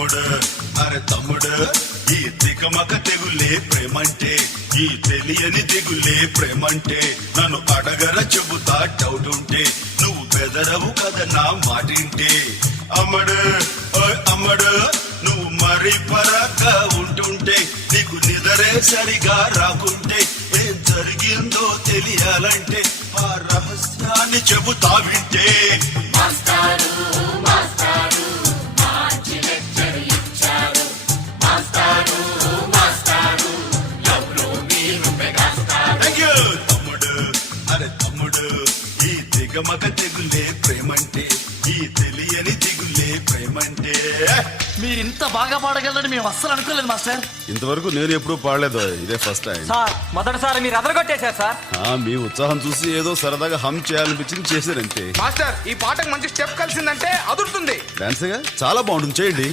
తమ్ముడు అరే తమ్ముడు ఈ తికమక తెగులే ప్రేమంటే ఈ తెలియని తెగులే ప్రేమంటే నన్ను అడగర చెబుతా డౌట్ ఉంటే నువ్వు బెదరవు కదా నా మాటింటే అమ్మడు ఓయ్ అమ్మడు నువ్వు మరి పరాగ్గా ఉంటుంటే నీకు నిదరే సరిగా రాకుంటే ఏం జరిగిందో తెలియాలంటే ఆ రహస్యాన్ని చెబుతా వింటే తమ్ముడు అరే తమ్ముడు ఈ దిగమగ తెగులే ప్రేమంటే ఈ తెలియని దిగులే ప్రేమంటే మీరింత బాగా పాడగలరని మేము అస్సలు అనుకోలేదు మాస్టర్. ఇంతవరకు నేను ఎప్పుడూ పాడలేదు, ఇదే ఫస్ట్ టైం. సార్ మొదటిసారి మీరు అదరగొట్టేశారు సార్. మీ ఉత్సాహం చూసి ఏదో సరదాగా హమ్ చేయాలనిపించింది, చేశారంతే. మాస్టర్ ఈ పాటకు మంచి స్టెప్ కలిసిందంటే అదురుతుంది. డాన్స్ చాలా బాగుంటుంది, చేయండి.